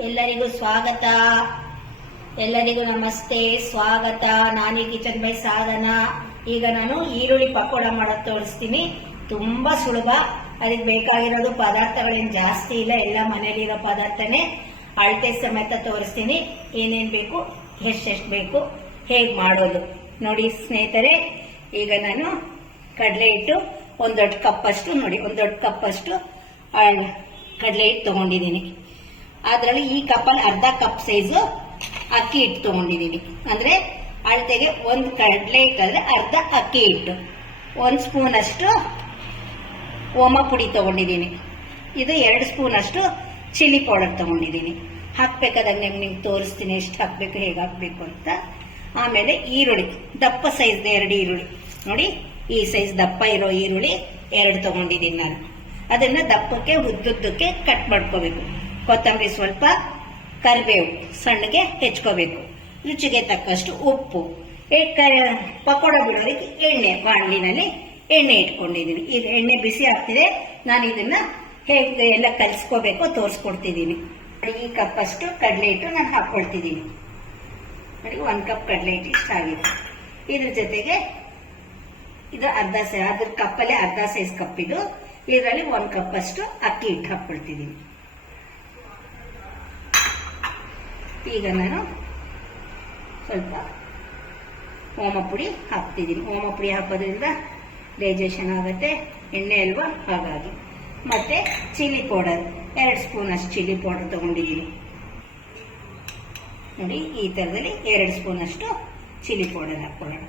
ಎಲ್ಲರಿಗೂ ಸ್ವಾಗತ, ಎಲ್ಲರಿಗೂ ನಮಸ್ತೆ, ಸ್ವಾಗತ. ನಾನೇ ಕಿಚನ್ ಬೈ ಸಾಧನಾ. ಈಗ ನಾನು ಈರುಳ್ಳಿ ಪಕೋಡ ಮಾಡೋದು ತೋರಿಸ್ತೀನಿ. ತುಂಬಾ ಸುಲಭ. ಅದಕ್ಕೆ ಬೇಕಾಗಿರೋದು ಪದಾರ್ಥಗಳೇನು ಜಾಸ್ತಿ ಇಲ್ಲ, ಎಲ್ಲ ಮನೇಲಿರೋ ಪದಾರ್ಥನೇ. ಅಳತೆ ಸಮೇತ ತೋರಿಸ್ತೀನಿ. ಏನೇನ್ ಬೇಕು, ಎಷ್ಟೆಷ್ಟು ಬೇಕು, ಹೇಗ್ ಮಾಡೋದು ನೋಡಿ ಸ್ನೇಹಿತರೆ. ಈಗ ನಾನು ಕಡಲೆ ಹಿಟ್ಟು ಒಂದ್ ದೊಡ್ಡ ಕಪ್ ಅಷ್ಟು ನೋಡಿ, ಒಂದ್ ದೊಡ್ಡ ಕಪ್ ಅಷ್ಟು ಕಡಲೆ ಹಿಟ್ಟು ತಗೊಂಡಿದ್ದೀನಿ. ಅದ್ರಲ್ಲಿ ಈ ಕಪ್ಪಲ್ಲಿ ಅರ್ಧ ಕಪ್ ಸೈಜು ಅಕ್ಕಿ ಹಿಟ್ಟು ತಗೊಂಡಿದ್ದೀನಿ. ಅಂದ್ರೆ ಅಳತೆಗೆ ಒಂದು ಕಡಲೆ ಹಿಟ್ಟಾದ್ರೆ ಅರ್ಧ ಅಕ್ಕಿ ಹಿಟ್ಟು, 1 ಸ್ಪೂನ್ ಅಷ್ಟು ಓಮ ಪುಡಿ ತಗೊಂಡಿದ್ದೀನಿ. ಇದು 2 ಸ್ಪೂನ್ ಅಷ್ಟು ಚಿಲ್ಲಿ ಪೌಡರ್ ತಗೊಂಡಿದ್ದೀನಿ. ಹಾಕ್ಬೇಕಾದಾಗ ನಿಮ್ಗೆ ತೋರಿಸ್ತೀನಿ ಎಷ್ಟು ಹಾಕ್ಬೇಕು, ಹೇಗೆ ಹಾಕ್ಬೇಕು ಅಂತ. ಆಮೇಲೆ ಈರುಳ್ಳಿ ದಪ್ಪ ಸೈಜ್ 2 ಈರುಳ್ಳಿ ನೋಡಿ, ಈ ಸೈಜ್ ದಪ್ಪ ಇರೋ ಈರುಳ್ಳಿ 2 ತಗೊಂಡಿದ್ದೀನಿ ನಾನು. ಅದನ್ನ ದಪ್ಪಕ್ಕೆ ಉದ್ದುದ್ದಕ್ಕೆ ಕಟ್ ಮಾಡ್ಕೋಬೇಕು. ಕೊತ್ತಂಬರಿ ಸ್ವಲ್ಪ, ಕರಿಬೇವು ಸಣ್ಣಗೆ ಹೆಚ್ಕೋಬೇಕು, ರುಚಿಗೆ ತಕ್ಕಷ್ಟು ಉಪ್ಪು, ಪಕೋಡ ಬಿಡೋದಕ್ಕೆ ಎಣ್ಣೆ, ಬಾಣಲಿನಲ್ಲಿ ಎಣ್ಣೆ ಇಟ್ಕೊಂಡಿದ್ದೀನಿ. ಈಗ ಎಣ್ಣೆ ಬಿಸಿ ಆಗ್ತಿದೆ. ನಾನು ಇದನ್ನ ಹೇಗೆ ಎಲ್ಲ ಕಲಿಸ್ಕೋಬೇಕು ತೋರಿಸ್ಕೊಡ್ತಿದ್ದೀನಿ. ಈ ಕಪ್ ಅಷ್ಟು ಕಡಲೆ ಹಿಟ್ಟು ನಾನು ಹಾಕೊಳ್ತಿದ್ದೀನಿ. ನೋಡಿ, 1 ಕಪ್ ಕಡಲೆ ಹಿಟ್ಟು ಇಷ್ಟ ಆಗಿದೆ. ಇದ್ರ ಜೊತೆಗೆ ಇದು ಅದ್ರ ಕಪ್ಪಲ್ಲೇ ಅರ್ಧ ಸೈಜ್ ಕಪ್ ಇದು. ಇದರಲ್ಲಿ 1 ಕಪ್ ಅಷ್ಟು ಅಕ್ಕಿ ಹಿಟ್ಟು ಹಾಕೊಳ್ತಿದ್ದೀನಿ. ಈಗ ನಾನು ಸ್ವಲ್ಪ ಓಮ ಪುಡಿ ಹಾಕ್ತಿದ್ದೀನಿ. ಓಮ ಪುಡಿ ಹಾಕೋದ್ರಿಂದ ಡೈಜೆಷನ್ ಆಗುತ್ತೆ, ಎಣ್ಣೆ ಅಲ್ವಾ, ಹಾಗಾಗಿ. ಮತ್ತೆ ಚಿಲ್ಲಿ ಪೌಡರ್ 2 ಸ್ಪೂನ್ ಅಷ್ಟು ಚಿಲ್ಲಿ ಪೌಡರ್ ತಗೊಂಡಿದ್ದೀನಿ ನೋಡಿ. ಈ ತರದಲ್ಲಿ 2 ಸ್ಪೂನ್ ಅಷ್ಟು ಚಿಲ್ಲಿ ಪೌಡರ್ ಹಾಕೊಳ್ಳೋಣ.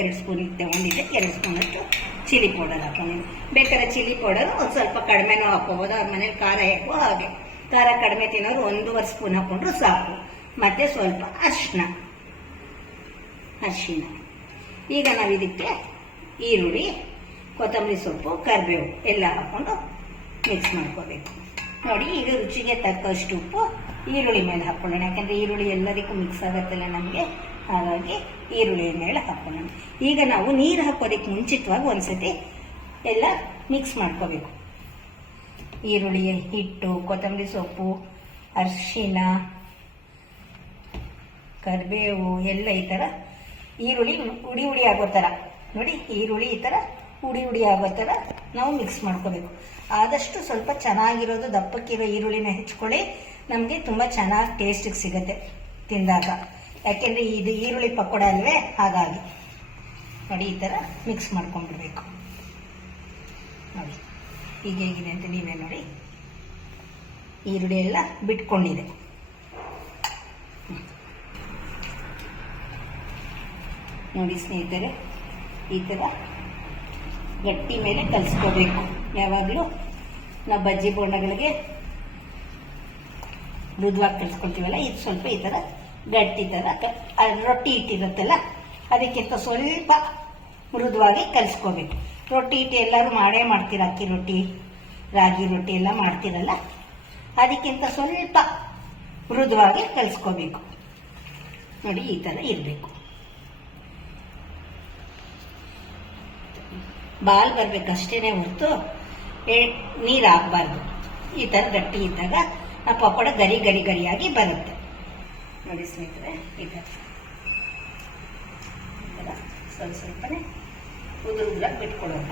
ಎರಡು ಸ್ಪೂನ್ ತಗೊಂಡಿದ್ದೆ. 2 ಸ್ಪೂನ್ ಅಷ್ಟು ಚಿಲ್ಲಿ ಪೌಡರ್ ಹಾಕೊಂಡಿದ್ದೀನಿ. ಬೇಕಾದ್ರೆ ಚಿಲ್ಲಿ ಪೌಡರ್ ಒಂದು ಸ್ವಲ್ಪ ಕಡಿಮೆನೂ ಹಾಕೋಬಹುದು. ಅವ್ರ ಮನೇಲಿ ಖಾರ ಹೇಗೋ ಹಾಗೆ. ಖಾರ ಕಡಿಮೆ ತಿನ್ನೋರು 1.5 ಸ್ಪೂನ್ ಹಾಕೊಂಡ್ರು ಸಾಕು. ಮತ್ತೆ ಸ್ವಲ್ಪ ಅರಿಶಿನ. ಈಗ ನಾವು ಇದಕ್ಕೆ ಈರುಳ್ಳಿ, ಕೊತ್ತಂಬರಿ ಸೊಪ್ಪು, ಕರಿಬೇವು ಎಲ್ಲ ಹಾಕೊಂಡು ಮಿಕ್ಸ್ ಮಾಡ್ಕೋಬೇಕು ನೋಡಿ. ಈಗ ರುಚಿಗೆ ತಕ್ಕಷ್ಟು ಉಪ್ಪು ಈರುಳ್ಳಿ ಮೇಲೆ ಹಾಕೊಳ್ಳೋಣ, ಯಾಕಂದ್ರೆ ಈರುಳ್ಳಿ ಎಲ್ಲದಕ್ಕೂ ಮಿಕ್ಸ್ ಆಗತ್ತಲ್ಲ ನಮಗೆ, ಹಾಗಾಗಿ ಈರುಳ್ಳಿ ಮೇಲೆ ಹಾಕೊಳ್ಳೋಣ. ಈಗ ನಾವು ನೀರು ಹಾಕೋದಕ್ಕೆ ಮುಂಚಿತವಾಗಿ ಒಂದ್ಸತಿ ಎಲ್ಲ ಮಿಕ್ಸ್ ಮಾಡ್ಕೋಬೇಕು. ಈರುಳ್ಳಿ, ಹಿಟ್ಟು, ಕೊತ್ತಂಬರಿ ಸೊಪ್ಪು, ಅರಿಶಿನ, ಕರಿಬೇವು ಎಲ್ಲ ಈ ತರ ಈರುಳ್ಳಿ ಉಡಿ ಉಡಿ ಆಗೋ ತರ ನೋಡಿ. ಈರುಳ್ಳಿ ಈ ತರ ಉಡಿ ಉಡಿ ಆಗೋ ತರ ನಾವು ಮಿಕ್ಸ್ ಮಾಡ್ಕೋಬೇಕು. ಆದಷ್ಟು ಸ್ವಲ್ಪ ಚೆನ್ನಾಗಿರೋದು ದಪ್ಪಕ್ಕಿರೋ ಈರುಳ್ಳಿನ ಹೆಚ್ಕೊಳ್ಳಿ, ನಮಗೆ ತುಂಬಾ ಚೆನ್ನಾಗಿ ಟೇಸ್ಟ್ ಸಿಗುತ್ತೆ ತಿಂದಾಗ. ಯಾಕೆಂದ್ರೆ ಇದು ಈರುಳ್ಳಿ ಪಕೋಡ ಅಲ್ವೇ, ಹಾಗಾಗಿ ನೋಡಿ ಈ ತರ ಮಿಕ್ಸ್ ಮಾಡ್ಕೊಂಡ್ಬಿಡ್ಬೇಕು. ನೋಡಿ ಈಗ ಹೇಗಿದೆ ಅಂತ ನೀವೇ ನೋಡಿ. ಈರುಳ್ಳಿ ಎಲ್ಲ ಬಿಟ್ಕೊಂಡಿದೆ. ನೋಡಿ ಸ್ನೇಹಿತರೆ, ಈ ತರ ಗಟ್ಟಿ ಮೇಲೆ ಕಲಿಸ್ಕೋಬೇಕು. ಯಾವಾಗಲೂ ನಾವು ಬಜ್ಜಿ ಬೋಂಡಗಳಿಗೆ ಮೃದುವಾಗಿ ಕಲಿಸ್ಕೊಳ್ತೀವಲ್ಲ, ಇದು ಸ್ವಲ್ಪ ಈ ತರ ಗಟ್ಟಿ ತರ ರೊಟ್ಟಿ ಹಿಟ್ಟಿರುತ್ತಲ್ಲ ಅದಕ್ಕಿಂತ ಸ್ವಲ್ಪ ಮೃದುವಾಗಿ ಕಲಿಸ್ಕೋಬೇಕು. ರೊಟ್ಟಿ ಹಿಟ್ಟು ಎಲ್ಲರೂ ಮಾಡೇ ಮಾಡ್ತೀರ, ಅಕ್ಕಿ ರೊಟ್ಟಿ, ರಾಗಿ ರೊಟ್ಟಿ ಎಲ್ಲ ಮಾಡ್ತೀರಲ್ಲ, ಅದಕ್ಕಿಂತ ಸ್ವಲ್ಪ ಮೃದುವಾಗಿ ಕಲಿಸ್ಕೋಬೇಕು ನೋಡಿ. ಈ ತರ ಇರಬೇಕು. ಬಾಲ್ ಬರ್ಬೇಕಷ್ಟೇನೆ ಹೊರತು ನೀರು ಹಾಕಬಾರ್ದು. ಈ ತರ ಗಟ್ಟಿ ಇದ್ದಾಗ ಆ ಪಕೋಡ ಗರಿ ಗರಿ ಗರಿಯಾಗಿ ಬರುತ್ತೆ ನೋಡಿ ಸ್ನೇಹಿತರೆ. ಈ ತರ ಸ್ವಲ್ಪ ಸ್ವಲ್ಪನೇ ಉದುರಾಗಿ ಬಿಟ್ಕೊಡೋಣ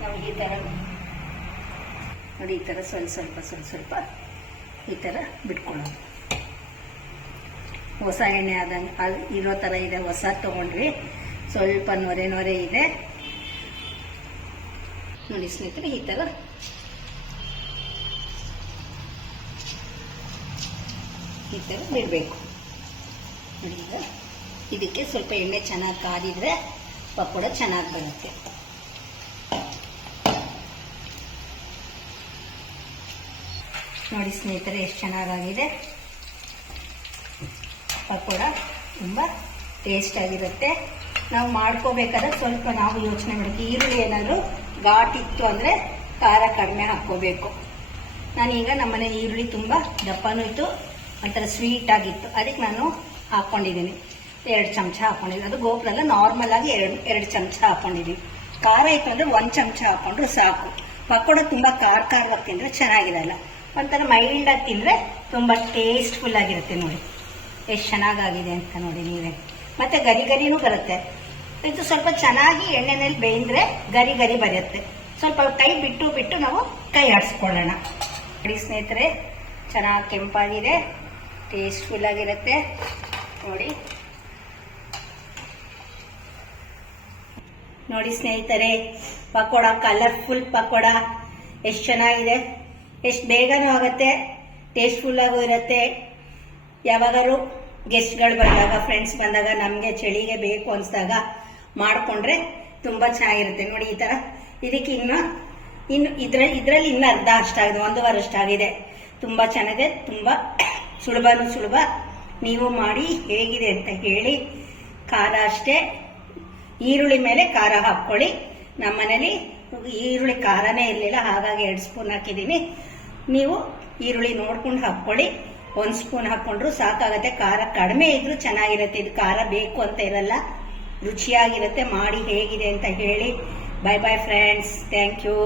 ನಾವು. ಈ ತರ ನೋಡಿ, ಈ ತರ ಸ್ವಲ್ಪ ಸ್ವಲ್ಪ ಈ ತರ ಬಿಟ್ಕೊಳ್ಳೋಣ. ಹೊಸ ಎಣ್ಣೆ ಆದಂಗೆ ಇರೋ ತರ ಇದೆ. ಹೊಸ ತಗೊಂಡ್ವಿ, ಸ್ವಲ್ಪ ನೊರೆ ಇದೆ ನೋಡಿ ಸ್ನೇಹಿತರೆ. ಈ ತರ ಬಿಡಬೇಕು ನೋಡಿ. ಈಗ ಇದಕ್ಕೆ ಸ್ವಲ್ಪ ಎಣ್ಣೆ ಚೆನ್ನಾಗಿ ಕಾದಿದ್ರೆ ಪಕೋಡ ಚೆನ್ನಾಗಿ ಬರುತ್ತೆ. ನೋಡಿ ಸ್ನೇಹಿತರೆ, ಎಷ್ಟು ಚೆನ್ನಾಗಿದೆ ಪಕೋಡ. ತುಂಬಾ ಟೇಸ್ಟ್ ಆಗಿರುತ್ತೆ. ನಾವು ಮಾಡ್ಕೋಬೇಕಾದ್ರೆ ಸ್ವಲ್ಪ ನಾವು ಯೋಚನೆ ಮಾಡಬೇಕು. ಈರುಳ್ಳಿ ಏನಾದ್ರು ಘಾಟ್ ಇತ್ತು ಅಂದ್ರೆ ಖಾರ ಕಡಿಮೆ ಹಾಕೋಬೇಕು. ನಾನೀಗ ನಮ್ಮನೆ ಈರುಳ್ಳಿ ತುಂಬಾ ದಪ್ಪನೂ ಇತ್ತು, ಒಂಥರ ಸ್ವೀಟ್ ಆಗಿತ್ತು, ಅದಕ್ಕೆ ನಾನು ಹಾಕೊಂಡಿದ್ದೀನಿ. 2 ಚಮಚ ಹಾಕೊಂಡಿದ್ವಿ. ಅದು ಗೋಪುರಲ್ಲ, ನಾರ್ಮಲ್ ಆಗಿ 2 ಚಮಚ ಹಾಕೊಂಡಿದ್ವಿ. ಖಾರ ಇತ್ತು ಅಂದ್ರೆ 1 ಚಮಚ ಹಾಕೊಂಡ್ರೆ ಸಾಕು. ಪಕೋಡ ತುಂಬಾ ಖಾರವಾಗಿ ತಿಂದ್ರೆ ಚೆನ್ನಾಗಿರಲ್ಲ. ಒಂಥರ ಮೈಲ್ಡ್ ಆಗಿ ತಿಂದ್ರೆ ತುಂಬಾ ಟೇಸ್ಟ್ಫುಲ್ ಆಗಿರುತ್ತೆ. ನೋಡಿ ಎಷ್ಟು ಚೆನ್ನಾಗಾಗಿದೆ ಅಂತ ನೋಡಿ ನೀವೇ. ಮತ್ತೆ ಗರಿ ಗರಿನೂ ಬರುತ್ತೆ. ಇದು ಸ್ವಲ್ಪ ಚೆನ್ನಾಗಿ ಎಣ್ಣೆನಲ್ಲಿ ಬೇಯಿದ್ರೆ ಗರಿ ಗರಿ ಬರುತ್ತೆ. ಸ್ವಲ್ಪ ಕೈ ಬಿಟ್ಟು ನಾವು ಕೈ ಆಡಿಸ್ಕೊಳ್ಳೋಣ. ನೋಡಿ ಸ್ನೇಹಿತರೆ, ಚೆನ್ನಾಗಿ ಕೆಂಪಾಗಿದೆ, ಟೇಸ್ಟ್ಫುಲ್ ಆಗಿರುತ್ತೆ. ನೋಡಿ ಸ್ನೇಹಿತರೆ, ಪಕೋಡ ಕಲರ್ಫುಲ್ ಪಕೋಡ ಎಷ್ಟು ಚೆನ್ನಾಗಿದೆ, ಎಷ್ಟು ಬೇಗನೂ ಆಗುತ್ತೆ, ಟೇಸ್ಟ್ಫುಲ್ ಆಗೂ ಇರುತ್ತೆ. ಯಾವಾಗಾರು ಗೆಸ್ಟ್ಗಳು ಬಂದಾಗ, ಫ್ರೆಂಡ್ಸ್ ಬಂದಾಗ, ನಮಗೆ ಚಳಿಗೆ ಬೇಕು ಅನ್ಸಿದಾಗ ಮಾಡಿಕೊಂಡ್ರೆ ತುಂಬಾ ಚೆನ್ನಾಗಿರುತ್ತೆ. ನೋಡಿ ಈ ತರ. ಇದಕ್ಕೆ ಇನ್ನು ಇದ್ರಲ್ಲಿ ಇನ್ನು ಅರ್ಧ ಅಷ್ಟಾಗಿದೆ, 1 ವಾರ ಅಷ್ಟಾಗಿದೆ. ತುಂಬಾ ಚೆನ್ನಾಗಿದೆ, ತುಂಬಾ ಸುಲಭ. ನೀವು ಮಾಡಿ ಹೇಗಿದೆ ಅಂತ ಹೇಳಿ. ಖಾರ ಅಷ್ಟೇ, ಈರುಳ್ಳಿ ಮೇಲೆ ಖಾರ ಹಾಕೊಳ್ಳಿ. ನಮ್ಮನೇಲಿ ಈರುಳ್ಳಿ ಖಾರನೇ ಇರಲಿಲ್ಲ, ಹಾಗಾಗಿ 2 ಸ್ಪೂನ್ ಹಾಕಿದ್ದೀನಿ. ನೀವು ಈರುಳ್ಳಿ ನೋಡ್ಕೊಂಡು ಹಾಕೊಳ್ಳಿ. 1 ಸ್ಪೂನ್ ಹಾಕೊಂಡ್ರು ಸಾಕಾಗತ್ತೆ. ಖಾರ ಕಡಿಮೆ ಇದ್ರೂ ಚೆನ್ನಾಗಿರುತ್ತೆ. ಇದು ಖಾರ ಬೇಕು ಅಂತ ಇರಲ್ಲ, ರುಚಿಯಾಗಿರುತ್ತೆ. ಮಾಡಿ ಹೇಗಿದೆ ಅಂತ ಹೇಳಿ. Bye bye friends, thank you.